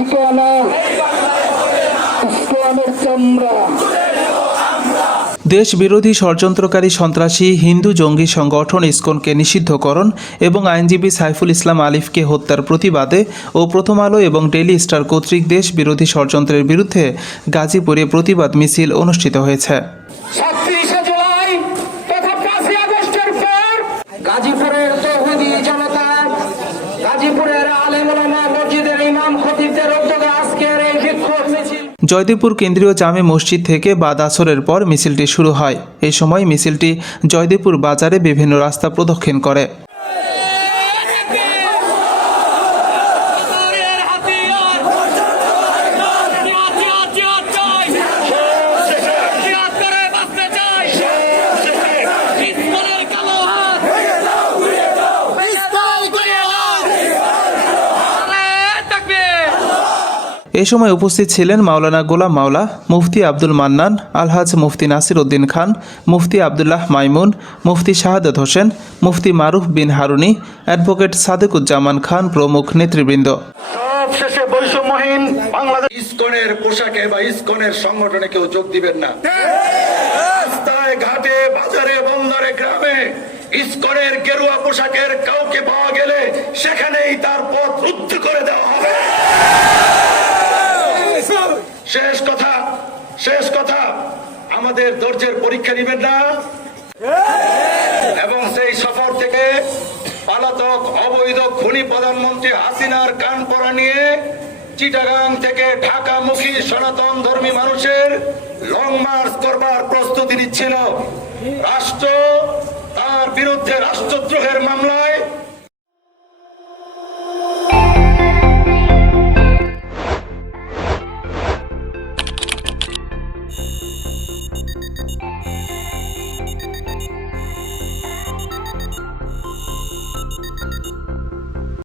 ঠিকানা ইসলামের চামড়া। দেশ বিরোধী ষড়যন্ত্রকারী সন্ত্রাসী হিন্দু জঙ্গি সংগঠন ইসকনকে নিষিদ্ধকরণ এবং আইনজীবী সাইফুল ইসলাম আলিফকে হত্যার প্রতিবাদে ও প্রথম আলো এবং ডেইলি স্টার কর্তৃক দেশ বিরোধী ষড়যন্ত্রের বিরুদ্ধে গাজীপুরে প্রতিবাদ মিছিল অনুষ্ঠিত হয়েছে। ৩৬ জুলাই তথা ৫ই আগস্টের পর গাজীপুরের তৌহিদি জনতা, গাজীপুরের আলেম ওলামা, মসজিদের ইমাম খতিবদের উদ্যোগে আজকের এই বিক্ষোভ মিছিল জয়দেবপুর কেন্দ্রীয় জামে মসজিদ থেকে বাদ আসরের পর মিছিলটি শুরু হয়। এই সময় মিছিলটি জয়দেবপুর বাজারে বিভিন্ন রাস্তা প্রদক্ষিণ করে। এ সময় উপস্থিত ছিলেন মাওলানা গোলাম মাওলা, মুফতি আব্দুল মান্নান, আলহাজ মুফতি নাসির উদ্দিন খান, মুফতি আবদুল্লাহ মাইমুন, মুফতি শাহাদাত হোসেন, মুফতি মারুফ বিন হারুনি, অ্যাডভোকেট সাদেকুজ্জামান খান প্রমুখ নেতৃবৃন্দ। সবশেষে বৈষম্যহীন বাংলাদেশ ইসকনের পোশাকে বা ইসকনের সংগঠনে কেউ যোগ দিবেন না। রাস্তায় ঘাটে বাজারে বন্দরে গ্রামে ইসকনের গেরুয়া পোশাকের কাউকে পাওয়া গেলে সেখানেই তার পথ রুদ্ধ করে দেওয়া হবে। শেষ কথা আমাদের ধৈর্যের পরীক্ষা নেবেন না এবং সেই সফর থেকে পলাতক অবৈধ খুনি প্রধানমন্ত্রী হাসিনার কান পড়া নিয়ে চিটাগাং থেকে ঢাকামুখী সনাতন ধর্মী মানুষের লং মার্চ করবার প্রস্তুতি নিচ্ছিল। রাষ্ট্র তার বিরুদ্ধে রাষ্ট্রদ্রোহের মামলায়